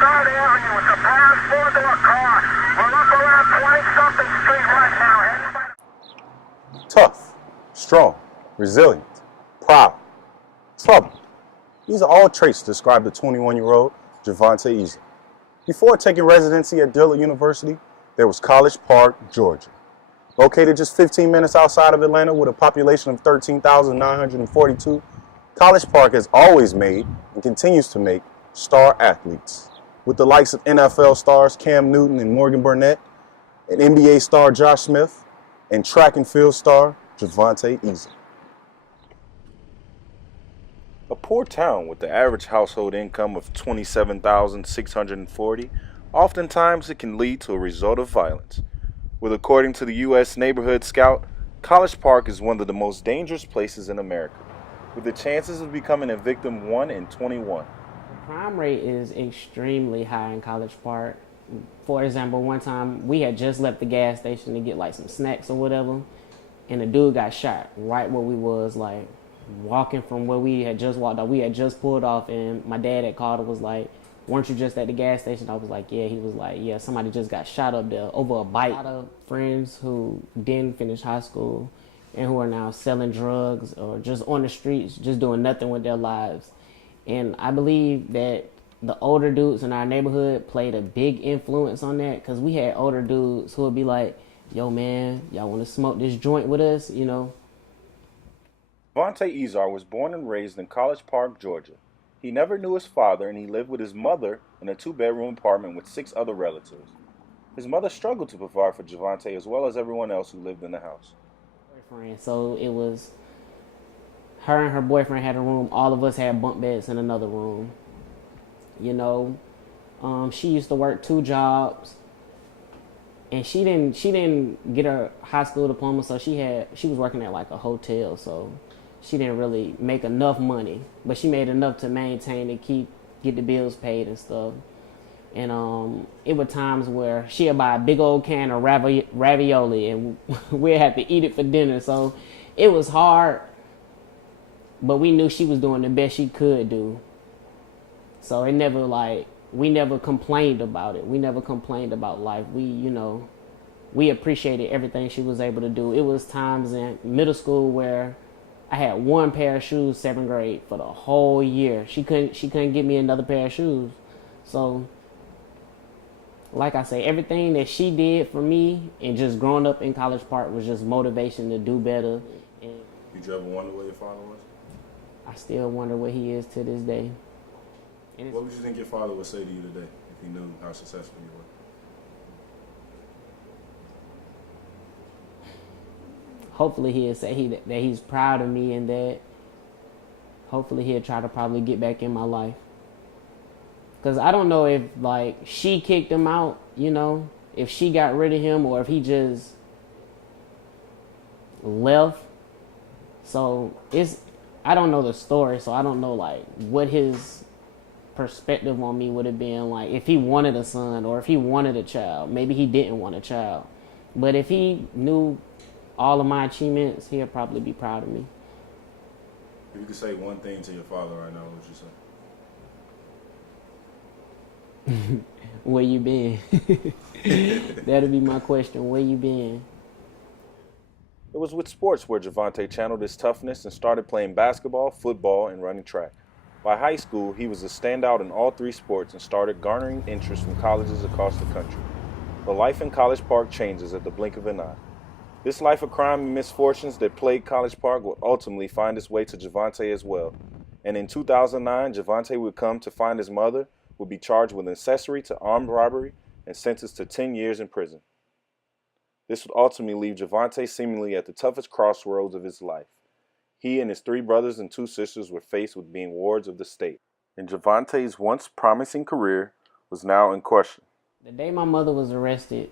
3rd Avenue. It's a pass four-door car. We're up around 20-something Street right now. Anybody? Tough, strong, resilient, proud, troubled. These are all traits to describe the 21-year-old Jevonte Ezzard. Before taking residency at Dillard University, there was College Park, Georgia. Located just 15 minutes outside of Atlanta with a population of 13,942, College Park has always made and continues to make star athletes. With the likes of NFL stars Cam Newton and Morgan Burnett, and NBA star Josh Smith, and track and field star Jevonte Ezzard. A poor town with the average household income of $27,640, oftentimes it can lead to a result of violence. With, according to the U.S. Neighborhood Scout, College Park is one of the most dangerous places in America, with the chances of becoming a victim 1 in 21. The crime rate is extremely high in College Park. For example, one time we had just left the gas station to get like some snacks or whatever, and a dude got shot right where we was, like walking from where we had just walked off. We had just pulled off, and my dad had called and was like, "Weren't you just at the gas station?" I was like, "Yeah." He was like, "Yeah, somebody just got shot up there over a bike." A lot of friends who didn't finish high school and who are now selling drugs or just on the streets, just doing nothing with their lives. And I believe that the older dudes in our neighborhood played a big influence on that, because we had older dudes who would be like, "Yo, man, y'all want to smoke this joint with us?" You know. Jevonte Ezzard was born and raised in College Park, Georgia. He never knew his father, and he lived with his mother in a 2-bedroom apartment with 6 other relatives. His mother struggled to provide for Jevonte as well as everyone else who lived in the house. So it was her and her boyfriend had a room. All of us had bunk beds in another room. You know, she used to work 2 jobs, and she didn't get her high school diploma, so she was working at like a hotel, so she didn't really make enough money, but she made enough to maintain and get the bills paid and stuff. And it were times where she'd buy a big old can of ravioli, and we'd have to eat it for dinner. So it was hard, but we knew she was doing the best she could do. So we never complained about it. We never complained about life. We appreciated everything she was able to do. It was times in middle school where I had 1 pair of shoes 7th grade for the whole year. She couldn't get me another pair of shoes. So, like I say, everything that she did for me and just growing up in College Park was just motivation to do better. And did you ever wonder where your father was? I still wonder where he is to this day. What would you think your father would say to you today if he knew how successful you were? Hopefully he'll say that he's proud of me, and that hopefully he'll try to probably get back in my life. Because I don't know if like she kicked him out, you know, if she got rid of him, or if he just left. So I don't know the story, so I don't know like what his perspective on me would have been, like if he wanted a son or if he wanted a child. Maybe he didn't want a child, but if he knew all of my achievements, he'll probably be proud of me. If you could say one thing to your father right now, what would you say? Where you been? That'll be my question. Where you been? It was with sports where Jevonte channeled his toughness and started playing basketball, football, and running track. By high school, he was a standout in all 3 sports and started garnering interest from colleges across the country. But life in College Park changes at the blink of an eye. This life of crime and misfortunes that plagued College Park would ultimately find its way to Jevonte as well. And in 2009, Jevonte would come to find his mother would be charged with accessory to armed robbery and sentenced to 10 years in prison. This would ultimately leave Jevonte seemingly at the toughest crossroads of his life. He and his 3 brothers and 2 sisters were faced with being wards of the state, and Jevonte's once promising career was now in question. The day my mother was arrested,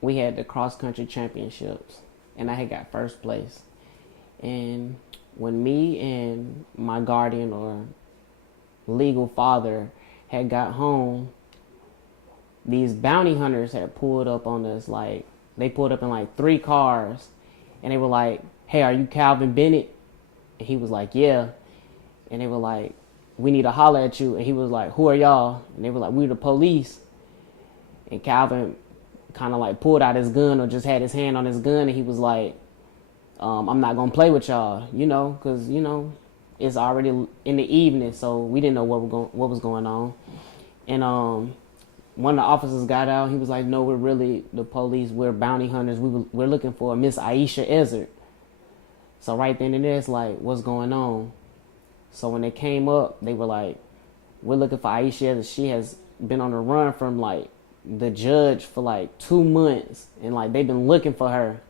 we had the cross-country championships, and I had got 1st place. And when me and my guardian or legal father had got home, these bounty hunters had pulled up on us. Like, they pulled up in like 3 cars, and they were like, "Hey, are you Calvin Bennett?" And he was like, "Yeah." And they were like, we need to holler at you. And he was like, who are y'all? And they were like, we the police. And Calvin kind of like pulled out his gun or just had his hand on his gun. And he was like, I'm not going to play with y'all, because, it's already in the evening. So we didn't know what was going on. And one of the officers got out. He was like, no, we're really the police. We're bounty hunters. We're looking for Miss Aisha Ezzard. So right then and there, it's like, what's going on? So when they came up, they were like, we're looking for Aisha Ezzard. She has been on the run from like the judge for like 2 months. And like they've been looking for her.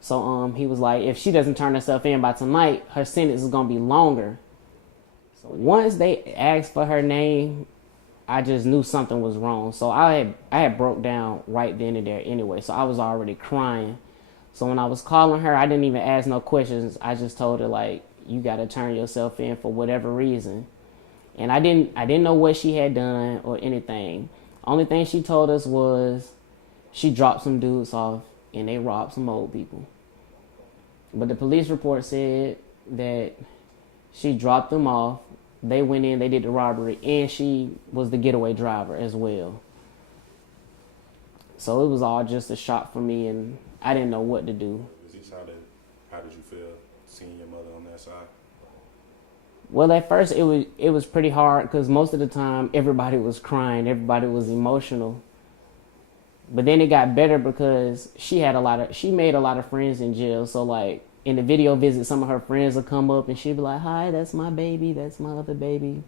So he was like, if she doesn't turn herself in by tonight, her sentence is going to be longer. So once they asked for her name, I just knew something was wrong. So I had broke down right then and there anyway. So I was already crying. So when I was calling her, I didn't even ask no questions. I just told her, like, you got to turn yourself in for whatever reason. And I didn't know what she had done or anything. Only thing she told us was she dropped some dudes off and they robbed some old people. But the police report said that she dropped them off. They went in, they did the robbery, and she was the getaway driver as well. So it was all just a shock for me, and I didn't know what to do. How did you feel seeing your mother on that side? Well, at first it was pretty hard because most of the time everybody was crying, everybody was emotional. But then it got better because she made a lot of friends in jail. So like in the video visit, some of her friends would come up and she'd be like, "Hi, that's my baby, that's my other baby."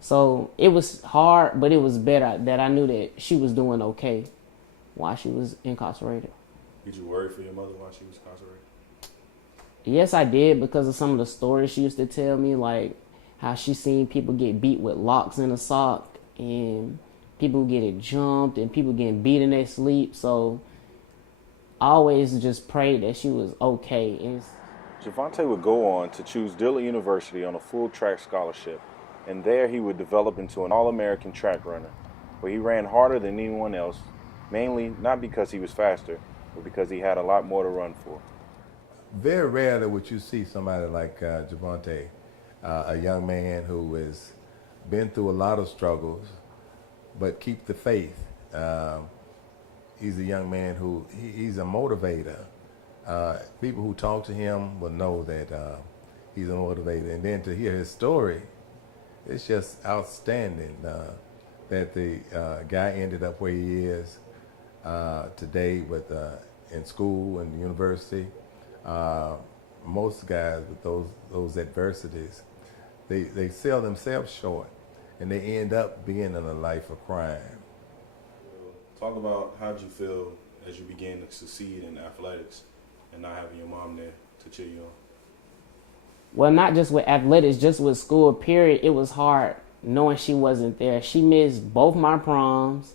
So it was hard, but it was better that I knew that she was doing okay while she was incarcerated. Did you worry for your mother while she was incarcerated? Yes, I did, because of some of the stories she used to tell me, like how she seen people get beat with locks in a sock and people getting jumped and people getting beat in their sleep. So I always just prayed that she was okay. Jevonte would go on to choose Dillard University on a full track scholarship, and there he would develop into an All-American track runner, where he ran harder than anyone else, mainly not because he was faster, but because he had a lot more to run for. Very rarely would you see somebody like Jevonte, a young man who has been through a lot of struggles, but keep the faith. He's a young man who, he's a motivator. People who talk to him will know that he's a motivator. And then to hear his story, it's just outstanding that the guy ended up where he is today with in school and university. Most guys with those adversities, they sell themselves short and they end up being in a life of crime. Talk about how did you feel as you began to succeed in athletics and not having your mom there to cheer you on? Well, not just with athletics, just with school, period. It was hard knowing she wasn't there. She missed both my proms.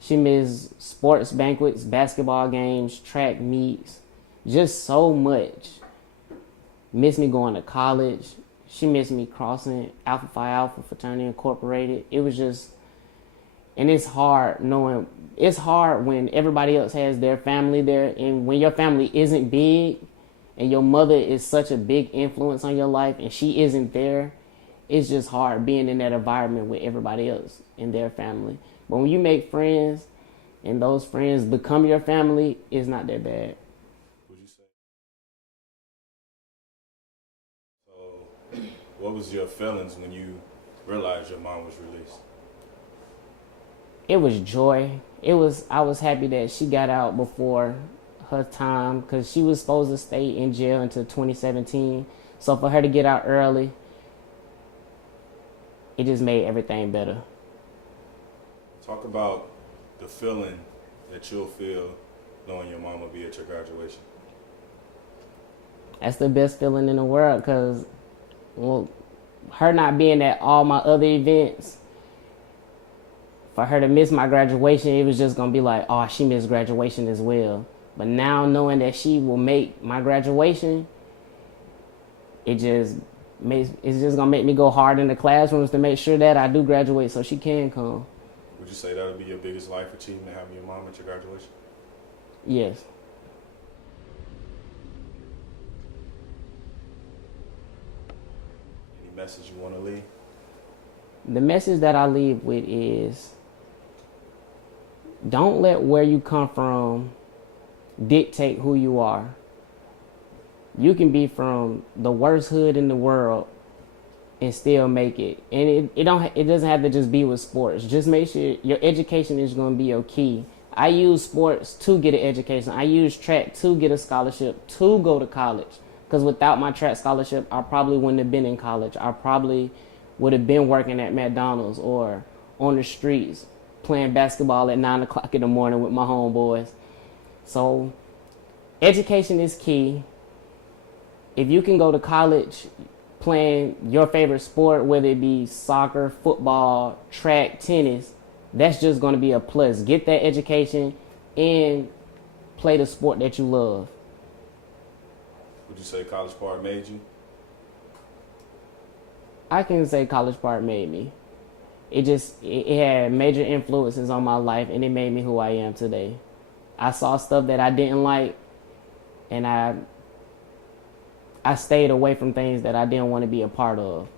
She missed sports banquets, basketball games, track meets, just so much. Missed me going to college. She missed me crossing Alpha Phi Alpha Fraternity Incorporated. It was just, and it's hard when everybody else has their family there, and when your family isn't big and your mother is such a big influence on your life and she isn't there, it's just hard being in that environment with everybody else in their family. But when you make friends and those friends become your family, it's not that bad. Would you say? So, what was your feelings when you realized your mom was released? It was joy. I was happy that she got out before her time, because she was supposed to stay in jail until 2017. So for her to get out early, it just made everything better. Talk about the feeling that you'll feel knowing your mom will be at your graduation. That's the best feeling in the world, because, well, her not being at all my other events, for her to miss my graduation, it was just going to be like, oh, she missed graduation as well. But now knowing that she will make my graduation, it's just going to make me go hard in the classrooms to make sure that I do graduate so she can come. Would you say that would be your biggest life achievement, having your mom at your graduation? Yes. Any message you want to leave? The message that I leave with is, don't let where you come from dictate who you are. You can be from the worst hood in the world and still make it. And it doesn't have to just be with sports. Just make sure your education is going to be your key. I use sports to get an education. I use track to get a scholarship to go to college. Because without my track scholarship, I probably wouldn't have been in college. I probably would have been working at McDonald's or on the streets playing basketball at 9 o'clock in the morning with my homeboys. So education is key. If you can go to college playing your favorite sport, whether it be soccer, football, track, tennis, that's just going to be a plus. Get that education and play the sport that you love. Would you say College Park made you? I can say College Park made me. It had major influences on my life, and it made me who I am today. I saw stuff that I didn't like, and I stayed away from things that I didn't want to be a part of.